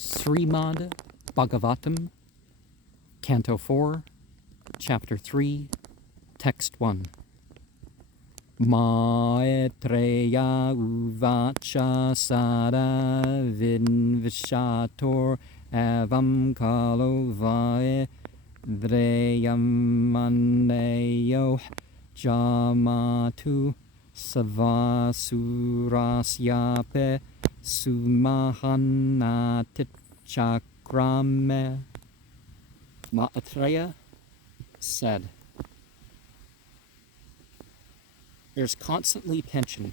Srimad Bhagavatam, Canto 4, Chapter 3, Text 1. Maitreya uvacha sada vinvishator avam kalo vae dreyamaneyo jamatu savasurasyape sumahanatit chakrame. Maitreya said, "There's constantly tension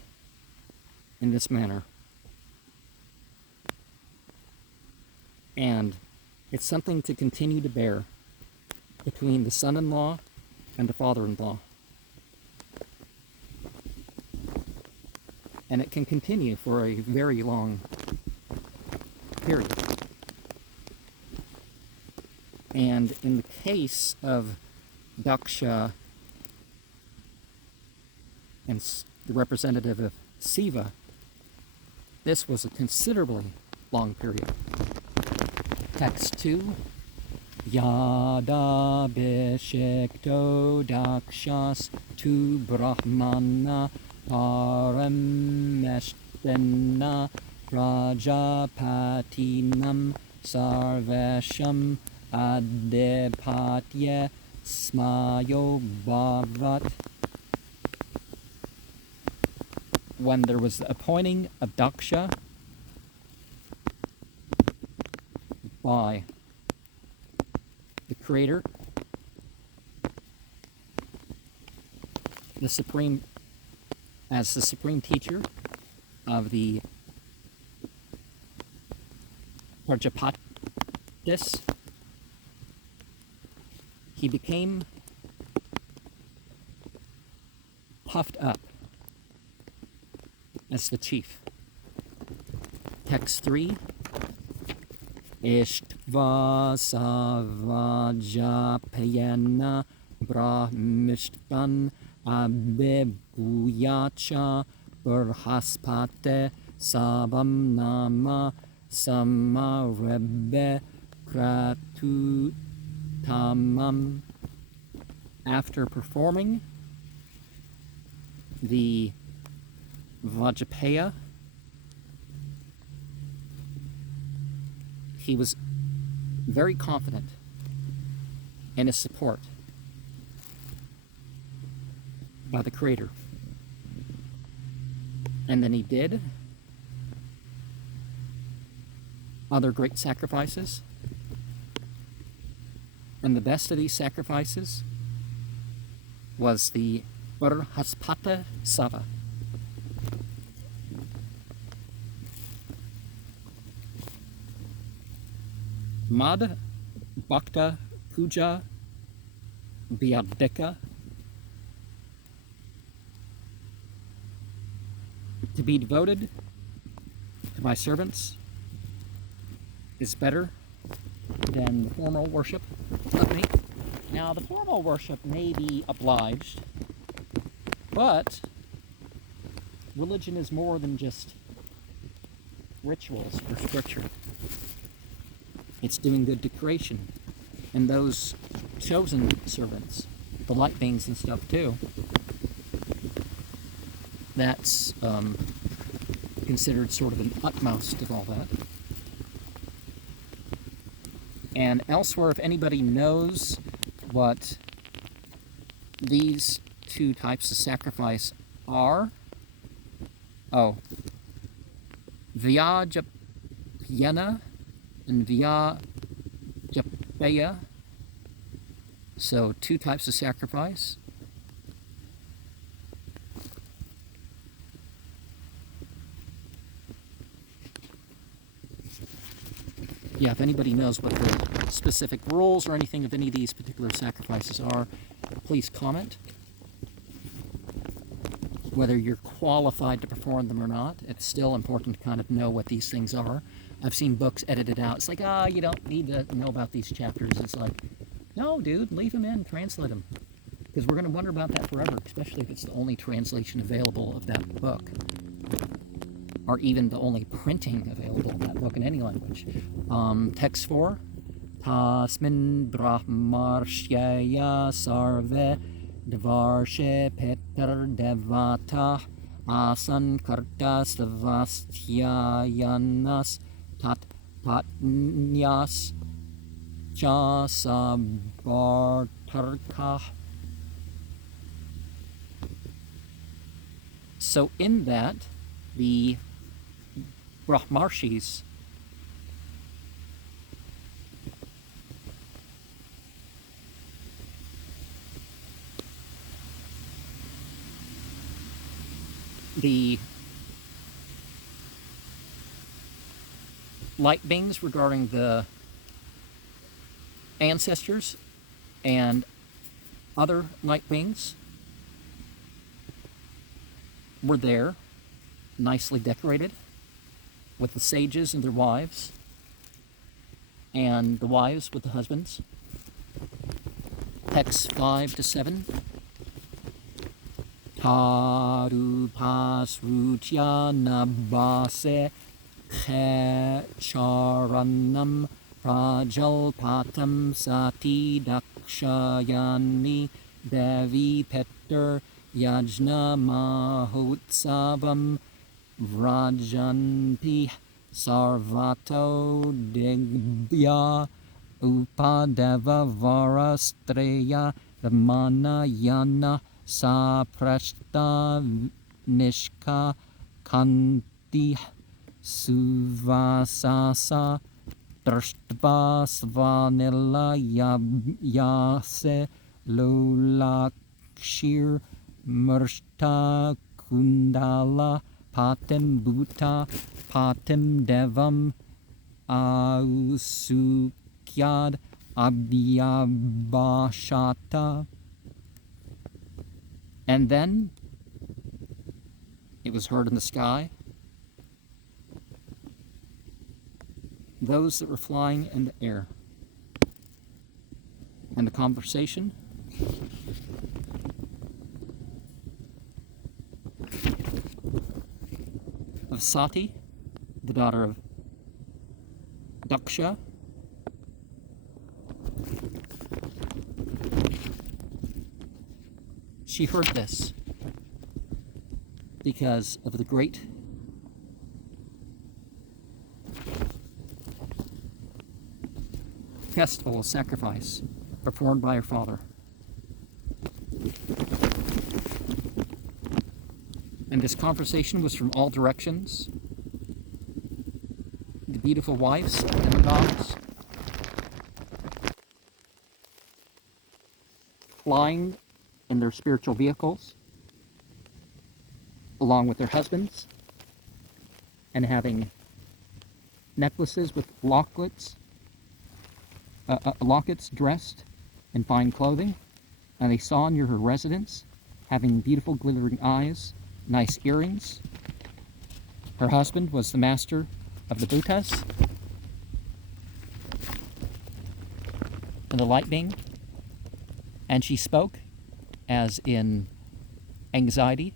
in this manner, and it's something to continue to bear between the son-in-law and the father-in-law. And it can continue for a very long period. And in the case of Daksha and the representative of Siva, this was a considerably long period." Text 2. Yada bishekto dakshas tu brahmana parameshtena prajapatinam sarvesham adipatye smayo bhavat. When there was the appointing of Daksha by the Creator, the supreme teacher of the Prajapatis, he became puffed up as the chief. Text 3. Ishtva savajapayana brahmishvan abibuyacha burhaspate sabam nama samarebbe kratutamam. After performing the Vajapaya, he was very confident in his support by the Creator. And then he did other great sacrifices. And the best of these sacrifices was the Burhaspata Sava. Mad Bhakta Puja Vyadika. To be devoted to my servants is better than the formal worship of me. Now, the formal worship may be obliged, but religion is more than just rituals or scripture. It's doing good to creation, and those chosen servants, the light beings and stuff too. That's considered sort of an utmost of all that. And elsewhere, if anybody knows what these two types of sacrifice are, Vyajapayana and Vyajapaya. So, two types of sacrifice. Yeah, if anybody knows what the specific rules or anything of any of these particular sacrifices are, please comment. Whether you're qualified to perform them or not, it's still important to kind of know what these things are. I've seen books edited out. It's like, you don't need to know about these chapters. It's like, no, dude, leave them in, translate them. Because we're going to wonder about that forever, especially if it's the only translation available of that book. are even the only printing available in that book in any language. Text 4, Tasmin Brahmarshya Sarve Dvarshe Petar Devata Asan Karta Savastyayanas Tat Patnyas Cha Sabartarka. So in that, the Brahmarshis the light beings regarding the ancestors and other light beings were there, nicely decorated, with the sages and their wives, and the wives with the husbands. Texts 5 to 7. Taru pasrutya nabase charanam prajalpatam sati dakshayani devi petter yajna mahotsavam vrajanti sarvato digbya upadeva varastreya ramana yana saprashta nishka kanti suvasasa drashtva svanilla yase lolakshir mrshta kundala patim bhuta patim devam ausukyad abhyabhashata. And then it was heard in the sky, those that were flying in the air, and the conversation of Sati, the daughter of Daksha, she heard this because of the great festival of sacrifice performed by her father. And this conversation was from all directions. The beautiful wives and their daughters flying in their spiritual vehicles along with their husbands and having necklaces with lockets dressed in fine clothing, and they saw near her residence having beautiful glittering eyes, nice earrings. Her husband was the master of the Bhutas and the light being, and she spoke as in anxiety.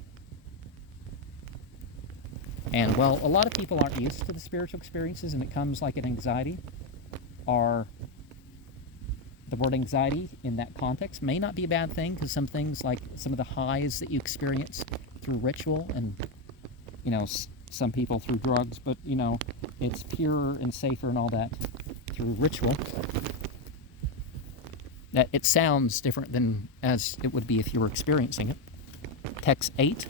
And well, a lot of people aren't used to the spiritual experiences, and it comes like an anxiety, or the word anxiety in that context may not be a bad thing, because some things like some of the highs that you experience through ritual and, some people through drugs, but, it's purer and safer and all that through ritual. That it sounds different than as it would be if you were experiencing it. Text 8.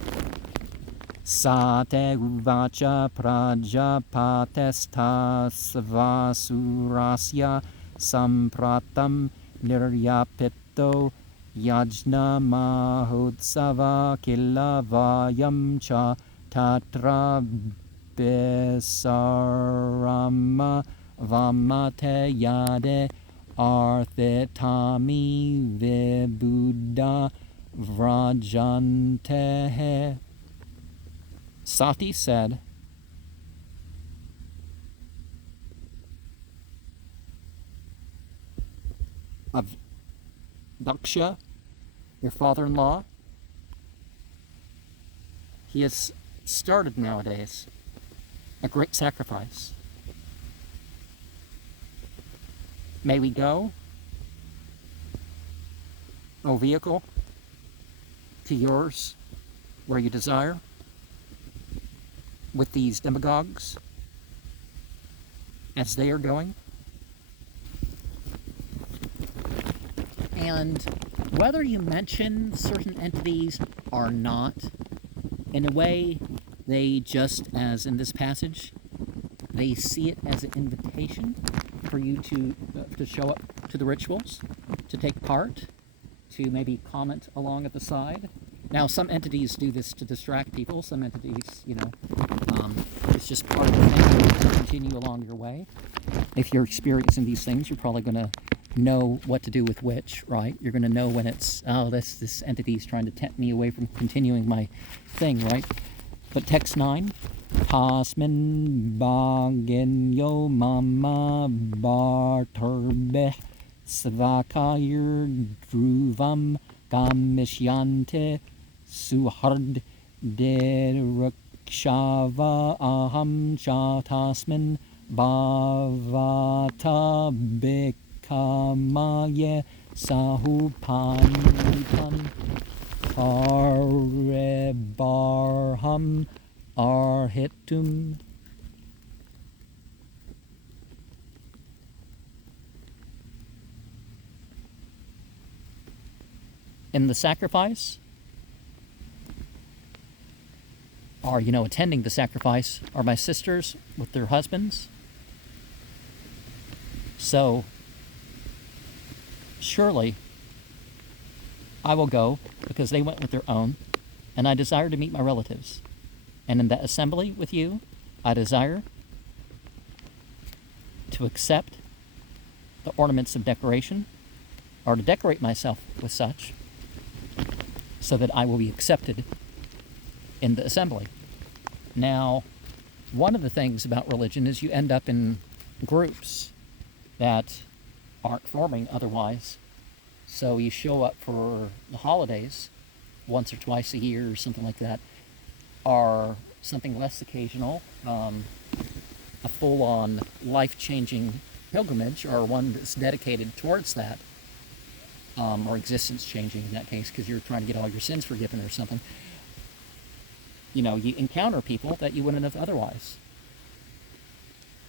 Sate uvacha prajapatastasvasurasya sampratam niryapito yajna mahotsava kilavayam cha tatra besarama vamate yade arthetami vibuddha vrajantehe. Sati said, of Daksha, your father-in-law, he has started nowadays a great sacrifice. May we go, O vehicle, to yours where you desire, with these demagogues as they are going. And whether you mention certain entities or not, in a way, they just, as in this passage, they see it as an invitation for you to show up to the rituals, to take part, to maybe comment along at the side. Now, some entities do this to distract people. Some entities, it's just part of the thing to continue along your way. If you're experiencing these things, you're probably going to know what to do with which, right? You're going to know when it's, oh, this entity is trying to tempt me away from continuing my thing, right? But text 9, Tasmin bagenyo mama barterbe svakayr druvam gamishyante suhard derukshava aham chatasmin bhavata bekamaye sahupanitan Arebarham Arhitum. In the sacrifice, or, attending the sacrifice, are my sisters with their husbands. So, surely, I will go because they went with their own, and I desire to meet my relatives. And in that assembly with you, I desire to accept the ornaments of decoration, or to decorate myself with such, so that I will be accepted in the assembly. Now, one of the things about religion is you end up in groups that aren't forming otherwise. So you show up for the holidays once or twice a year or something like that, or something less occasional, a full-on life-changing pilgrimage, or one that's dedicated towards that, or existence-changing in that case, because you're trying to get all your sins forgiven or something. You encounter people that you wouldn't have otherwise.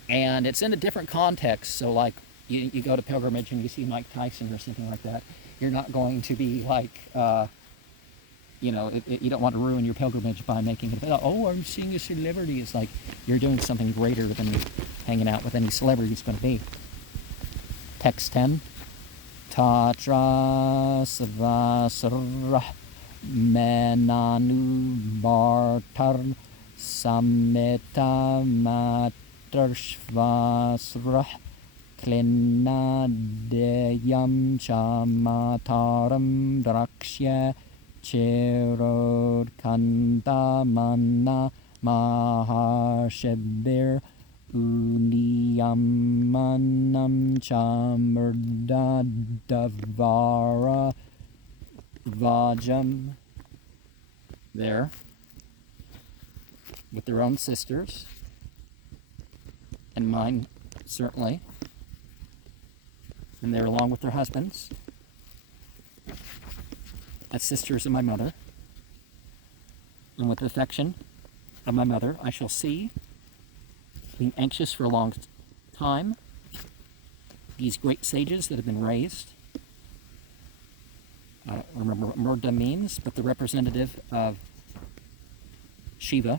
And it's in a different context, so like, you go to pilgrimage and you see Mike Tyson or something like that, you're not going to be like, you don't want to ruin your pilgrimage by making it, oh, I'm seeing a celebrity. It's like you're doing something greater than hanging out with any celebrity is going to be. Text 10. Tatra svasra menanu bartar sameta matarshvasra Klina deyam chamataram drakshya cherod kanta manna mahashebir uniyamanam chamrda davara vajam. There, with their own sisters, and mine certainly. And they're along with their husbands, as sisters of my mother. And with the affection of my mother, I shall see, being anxious for a long time, these great sages that have been raised. I don't remember what Murda means, but the representative of Shiva.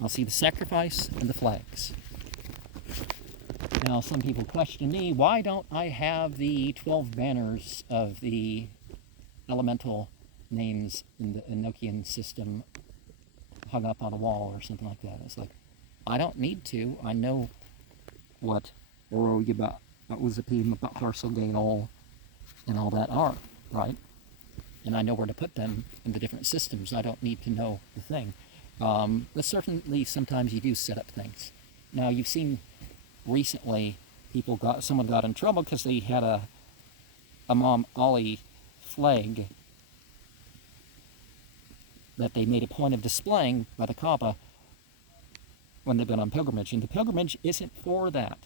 I'll see the sacrifice and the flags. Now, some people question me, why don't I have the 12 banners of the elemental names in the Enochian system hung up on a wall or something like that? It's like, I don't need to. I know what Oroyiba, Uzapim, Harsogainol, and all that are, right? And I know where to put them in the different systems. I don't need to know the thing. But certainly sometimes you do set up things. Now, you've seen recently someone got in trouble because they had a Imam Ali flag that they made a point of displaying by the Kaaba when they've been on pilgrimage. And the pilgrimage isn't for that.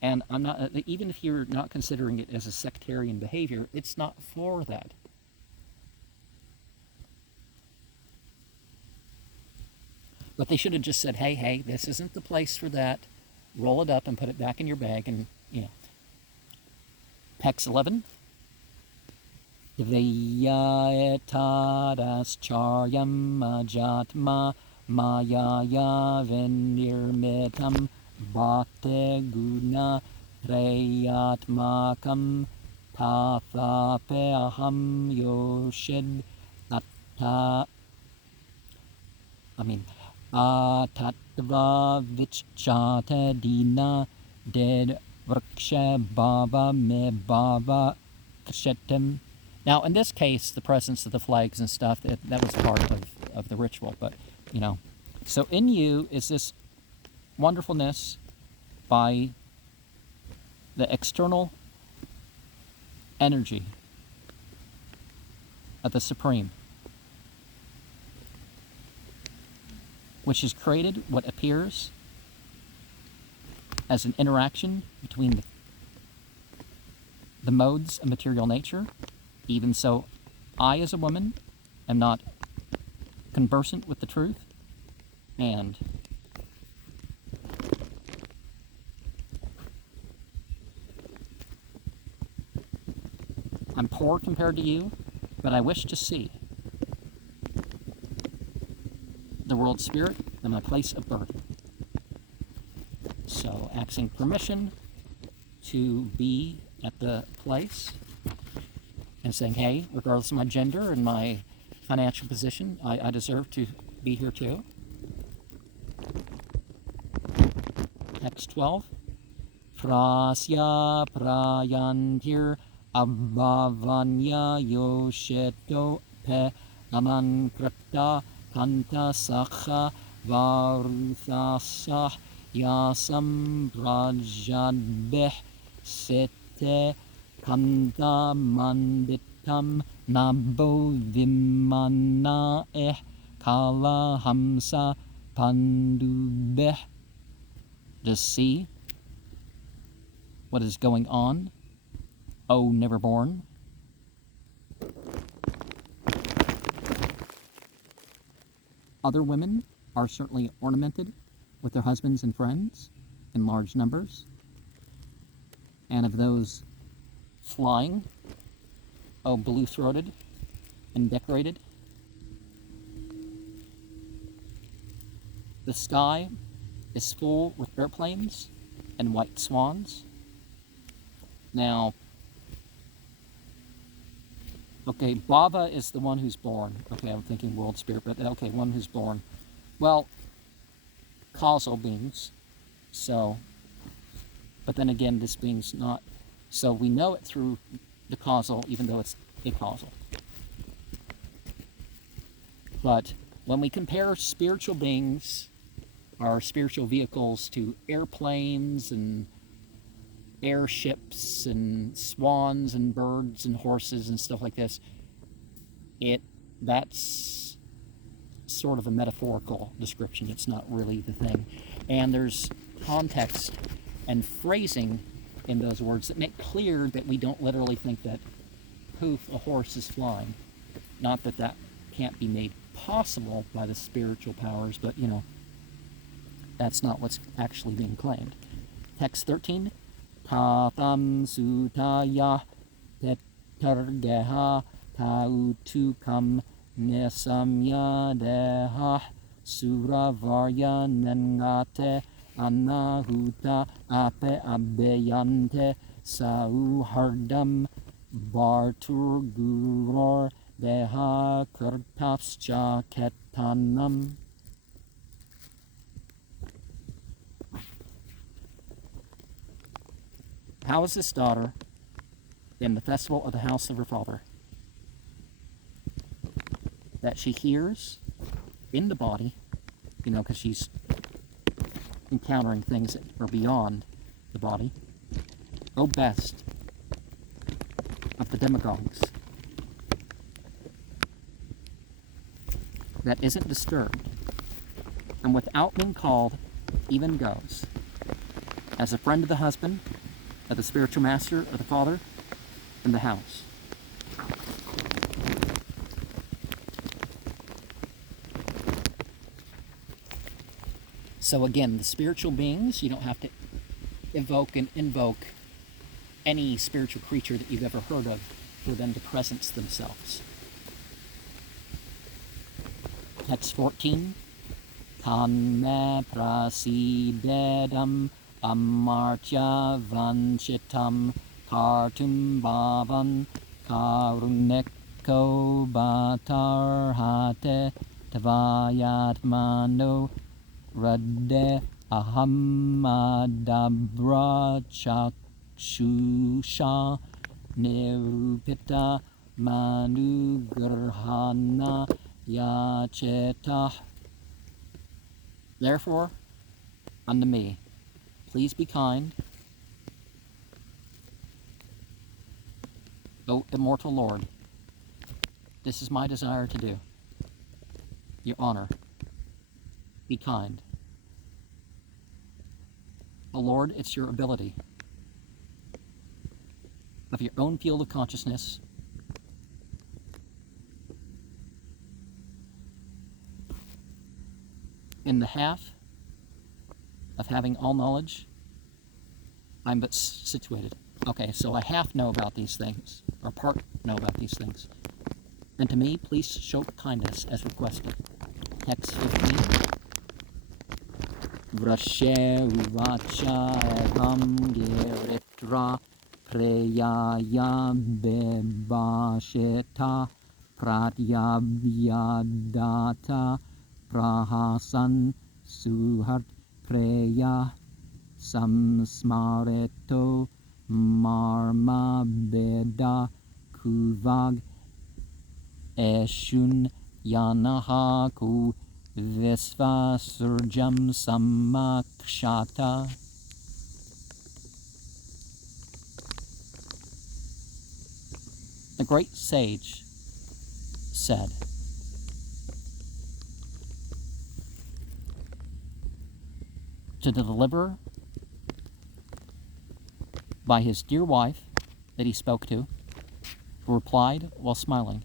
And I'm not, even if you're not considering it as a sectarian behavior, it's not for that. But they should have just said, hey, this isn't the place for that. Roll it up and put it back in your bag, and, Text 11. Dveya etadas charyam ajatma mayaya venirmitam bhate guna treyatmakam tathapeaham yoshid atta Tattva vichchata dina ded vriksha bhava me bhava kshetim. Now, in this case, the presence of the flags and stuff, that was part of the ritual. But, so in you is this wonderfulness by the external energy of the Supreme, which has created what appears as an interaction between the modes of material nature. Even so, I, as a woman, am not conversant with the truth, and I'm poor compared to you, but I wish to see the world spirit and my place of birth. So, asking permission to be at the place and saying, hey, regardless of my gender and my financial position, I deserve to be here too. Text 12. Prasya prayantir abhavanya yosheto pe amankrita kanta sakha varuthasah yasam brajadbeh sete kanta manditam nabo vimana kala hamsa pandubeh. Just see what is going on, O neverborn. Other women are certainly ornamented with their husbands and friends in large numbers. And of those flying, O blue-throated and decorated. The sky is full with airplanes and white swans. Now, okay, Bhava is the one who's born. Okay, I'm thinking world spirit, but okay, one who's born. Well, causal beings. So, but then again, this being's not. So we know it through the causal, even though it's acausal. But when we compare spiritual beings, our spiritual vehicles, to airplanes and airships and swans and birds and horses and stuff like this, that's sort of a metaphorical description. It's not really the thing. And there's context and phrasing in those words that make clear that we don't literally think that poof, a horse is flying. Not that that can't be made possible by the spiritual powers, but that's not what's actually being claimed. Text 13. Tatham sutaya tetargeha tautukam nesamya deha suravarya nangate anahuta ape abeyante sauhardam barturguror deha kartafscha ketanam. How is this daughter in the festival of the house of her father? That she hears in the body, because she's encountering things that are beyond the body. O best of the demagogues, that isn't disturbed, and without being called even goes. As a friend of the husband, of the spiritual master, of the father, in the house. So again, the spiritual beings, you don't have to evoke and invoke any spiritual creature that you've ever heard of for them to presence themselves. Text 14. Kan me prasidedam amartya vanchitam kartum bhavan karuneko bhatarhate tvayatmano radde ahamadabra chakshusha nirupita manugrhana yacheta. Therefore, unto me, please be kind, O immortal Lord. This is my desire to do. Your honor. Be kind. O Lord, it's your ability of your own field of consciousness in the half of having all knowledge, I'm but situated. Okay, so I half know about these things, or part know about these things. And to me, please show kindness as requested. Text 15. Vrashe uvacha egam geritra preyaya bebasheta pratyabhyadata prahasan suhat preya samsmareto marma beda kuvag eshun yanahaku visva surjam samakshata. The great sage said, to the deliverer by his dear wife that he spoke to, who replied while smiling,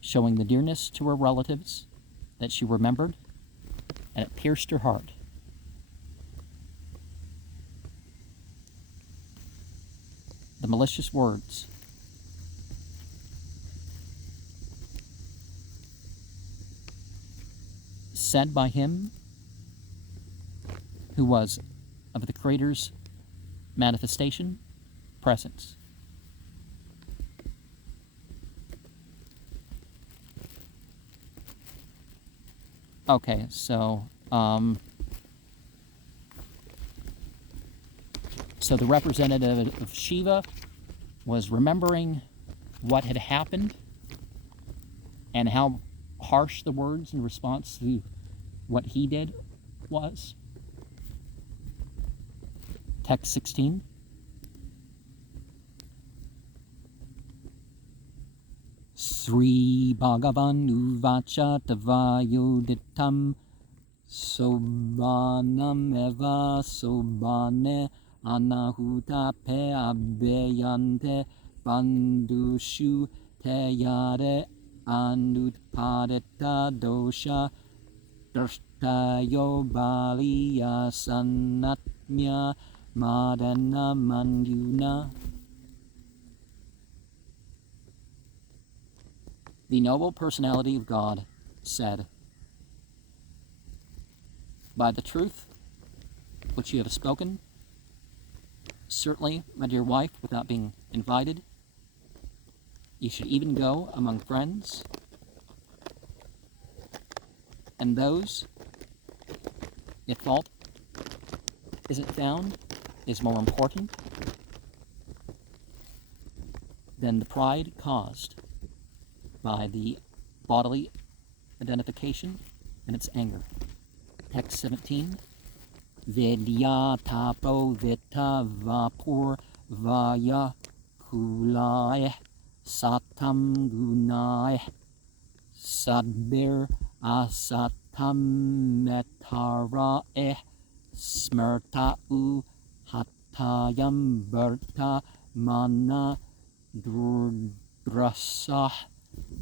showing the dearness to her relatives that she remembered, and it pierced her heart. The malicious words said by him who was of the Creator's manifestation, presence. Okay, so the representative of Shiva was remembering what had happened and how harsh the words in response to what he did was. Text 16. Sri Bhagavan uvacha tavayoditam sobanam eva sobane anahuta pe abeyante bandushu teyare anutpadeta dosha drashtayo baliya sanatnya madana manduna. The noble personality of God said, by the truth which you have spoken, certainly, my dear wife, without being invited, you should even go among friends, and those, if fault isn't found, is more important than the pride caused by the bodily identification and its anger. Text 17. Vidya tapo vita vapur vaya kulai satam gunai sadbir asat metara smrta hatayam berta mana drasa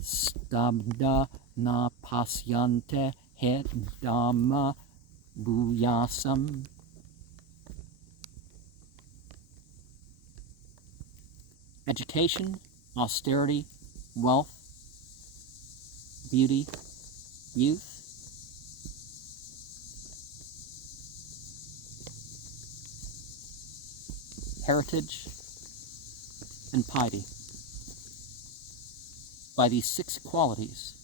stabda na pasyante hedama buyasam. Education, austerity, wealth, beauty, youth, heritage, and piety. By these 6 qualities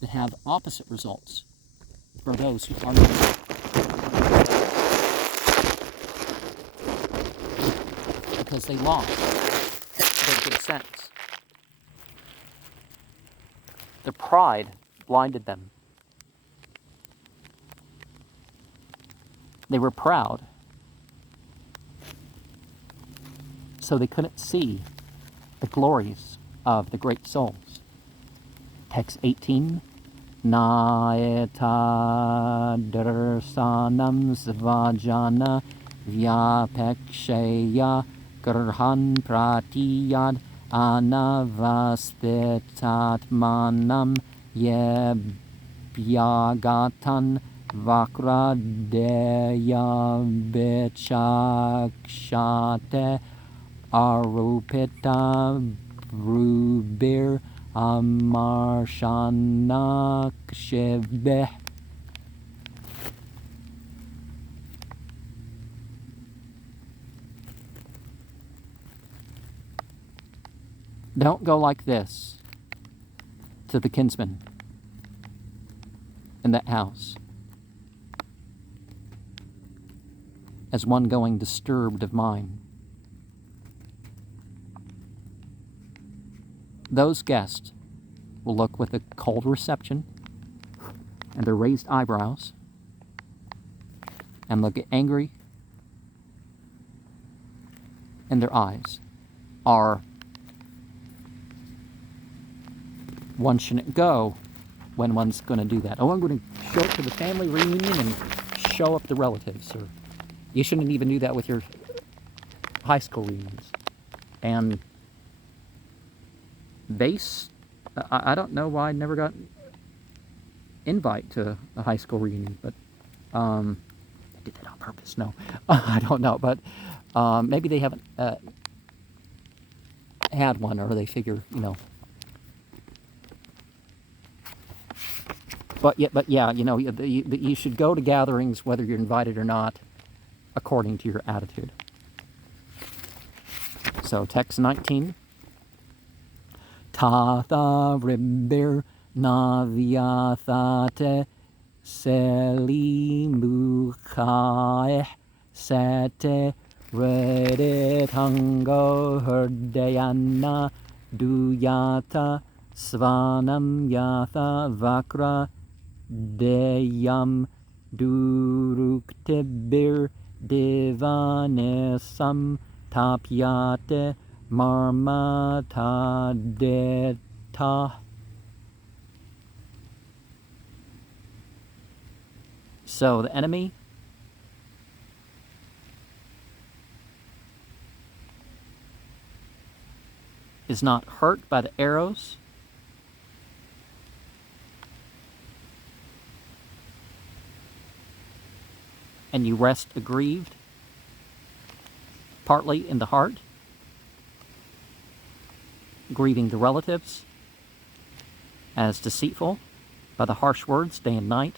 that have opposite results for those who are not. Because they lost their good sense. Their pride blinded them. They were proud, so they couldn't see the glories of the great souls. Text 18. Naeta darsanam svajana vyapeksheya garhan pratiyad anavastitatmanam yebyagatan vakradeya bichakshate arupita brubir amarshana kshibeh. Don't go like this to the kinsman in that house, as one going disturbed of mind. Those guests will look with a cold reception and their raised eyebrows and look angry, and their eyes are, one shouldn't go when one's going to do that. Oh, I'm going to show up to the family reunion and show up the relatives. Or you shouldn't even do that with your high school reunions. And I don't know why I never got invite to a high school reunion, but they did that on purpose. No, I don't know, but maybe they haven't had one, or they figure, But yeah, you should go to gatherings whether you're invited or not, according to your attitude. So text 19. Tatha ribir naviathate selimuchaeh sete reditango herdayana duyata svanam yatha vakra deyam duruktibir divanesam tapyate marmata deta. So the enemy is not hurt by the arrows, and you rest aggrieved, partly in the heart, grieving the relatives as deceitful by the harsh words day and night,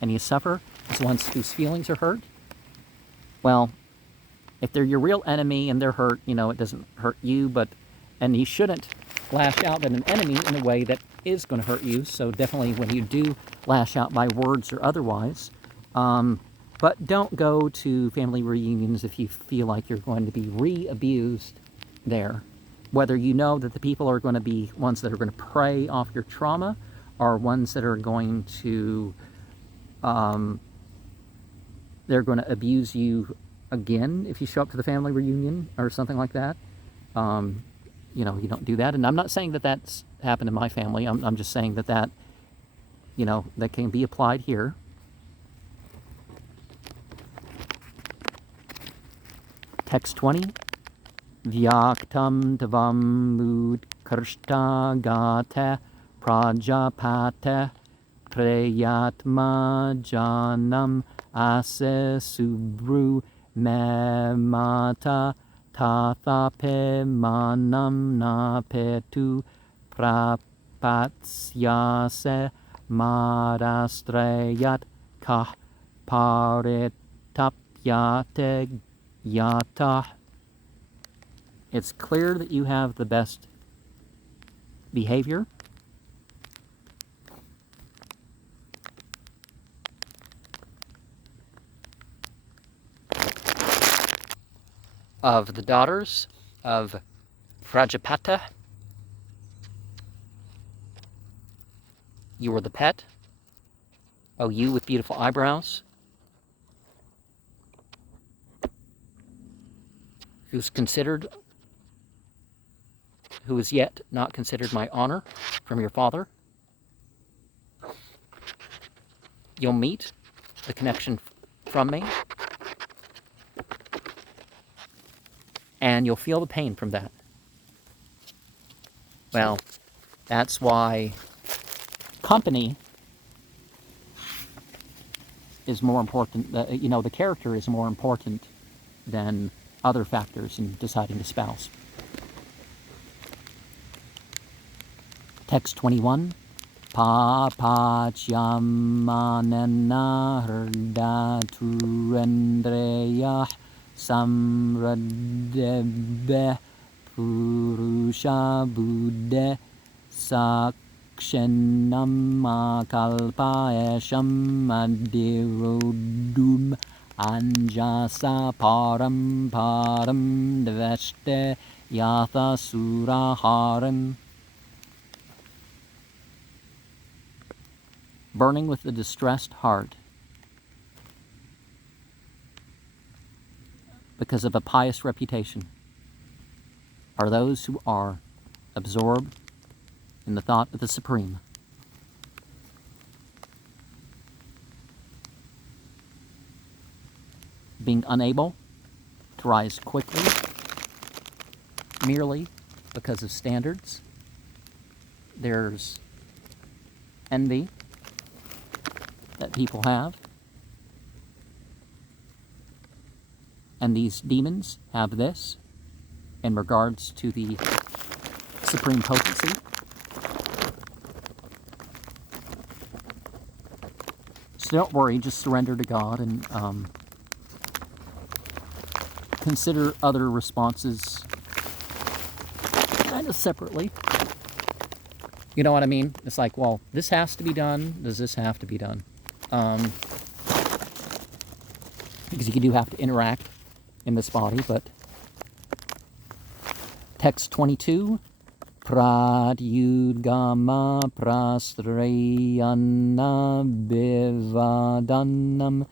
and you suffer as one whose feelings are hurt. Well, if they're your real enemy and they're hurt, it doesn't hurt you, and you shouldn't lash out at an enemy in a way that is going to hurt you. So definitely when you do lash out by words or otherwise, but don't go to family reunions if you feel like you're going to be re-abused there. Whether you know that the people are going to be ones that are going to prey off your trauma, or ones that are going to, they're going to abuse you again if you show up to the family reunion or something like that. you don't do that. And I'm not saying that that's happened in my family. I'm just saying that that can be applied here. Text 20. Vyaktam tavam mudkarshta gata prajapata prayatma janam ase subru memata tathape manam napetu prapatyase marastrayat kah paritapyate yata. It's clear that you have the best behavior. Of the daughters of Prajapata, you were the pet. Oh, you with beautiful eyebrows, who is yet not considered my honor from your father. You'll meet the connection from me, and you'll feel the pain from that. Well, that's why company is more important. The character is more important than other factors in deciding a spouse. Text 21. Papacyamanena hrdaturendraya samradebe purusha buddhe sakshenam akalpaesham adirodum anjasa param param dveshte yatha suraharam. Burning with a distressed heart because of a pious reputation are those who are absorbed in the thought of the Supreme. Being unable to rise quickly merely because of standards. There's envy that people have, and these demons have this in regards to the supreme potency. So don't worry, just surrender to God and consider other responses kind of separately. You know what I mean? It's like, well, this has to be done. Does this have to be done? Because you do have to interact in this body, but text 22, pradyudgama prastrayana bivadanam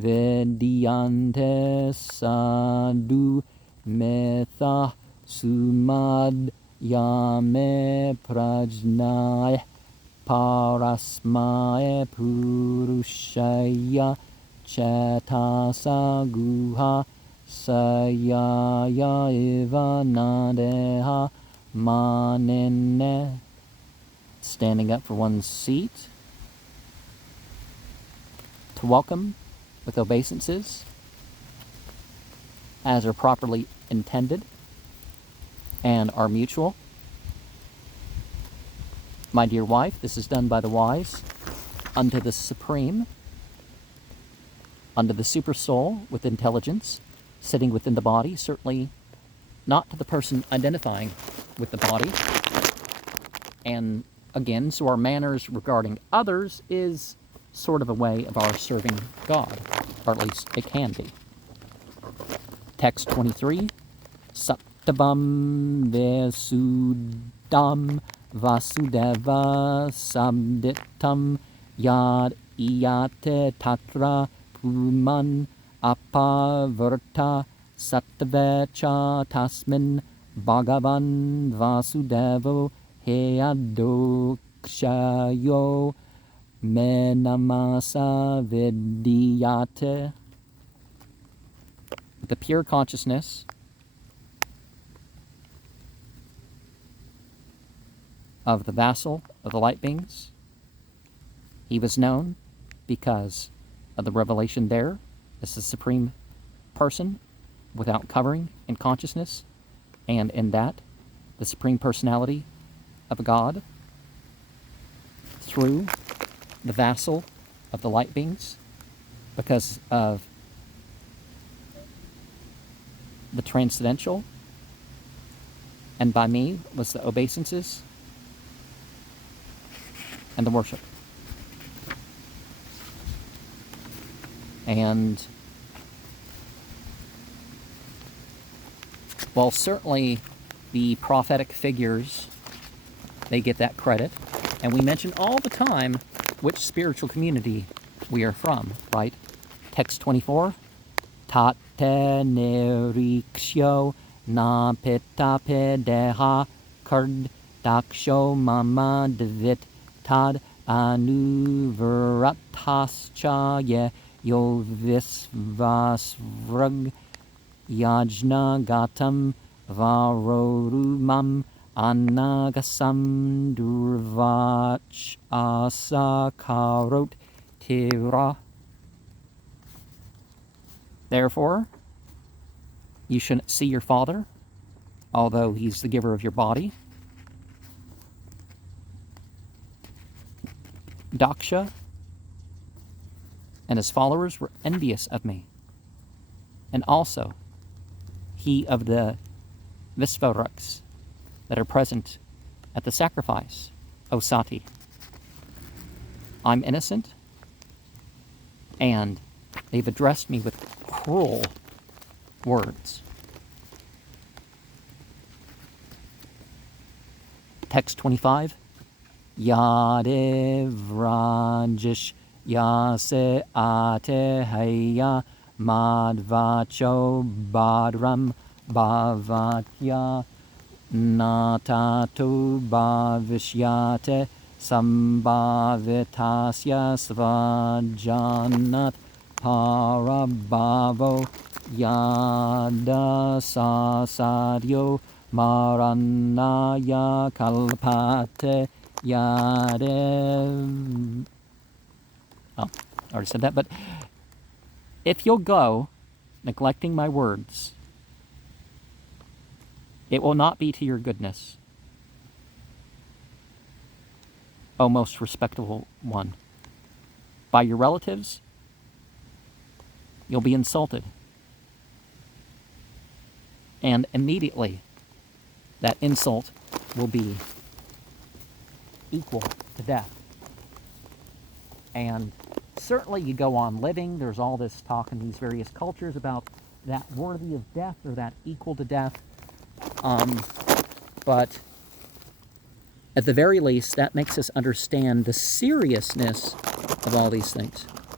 vedyante sadhu metha sumad yame prajnaya parasmaya purushaya chetasa guha sayaya eva nadeha manene. Standing up for one's seat to welcome with obeisances as are properly intended and are mutual. My dear wife, this is done by the wise unto the Supreme, unto the super soul with intelligence, sitting within the body, certainly not to the person identifying with the body. And again, so our manners regarding others is sort of a way of our serving God, or at least it can be. Text 23, Saptavam Vesudam Vasudeva Sabditam Yad Iyate Tatra Puman Apavarta Sattvecha Tasmin Bhagavan Vasudevo Headokshayo Menamasa Vidyate. The pure consciousness of the vassal of the light beings, he was known because of the revelation there as the supreme person without covering in consciousness, and in that, the supreme personality of God through the vassal of the light beings because of the transcendental, and by me was the obeisances and the worship. And while certainly the prophetic figures, they get that credit, and we mention all the time which spiritual community we are from, right? Text 24, Tate neriksho na pitapedeha kard daksho mama devit tad anuvaratascha yo visvasvrag yajna gatam varorumam anagasam durvach asakarot tira. Therefore, you shouldn't see your father, although he's the giver of your body. Daksha and his followers were envious of me. And also, he of the Visvaraks that are present at the sacrifice, O Sati. I'm innocent, and they've addressed me with cruel words. Text 25, Yadev Rajish Yase Ate Haya Madvacho Badram Bhavatya Natatu Bhavishyate Sambhavitasya Svajanat Parabhavo Yada Sasadyo Maranaya Kalpate Yadev. Oh, I already said that, but if you'll go neglecting my words, it will not be to your goodness, O most respectable one. By your relatives, you'll be insulted. And immediately, that insult will be equal to death. And certainly you go on living, there's all this talk in these various cultures about that worthy of death or that equal to death. But at the very least, that makes us understand the seriousness of all these things.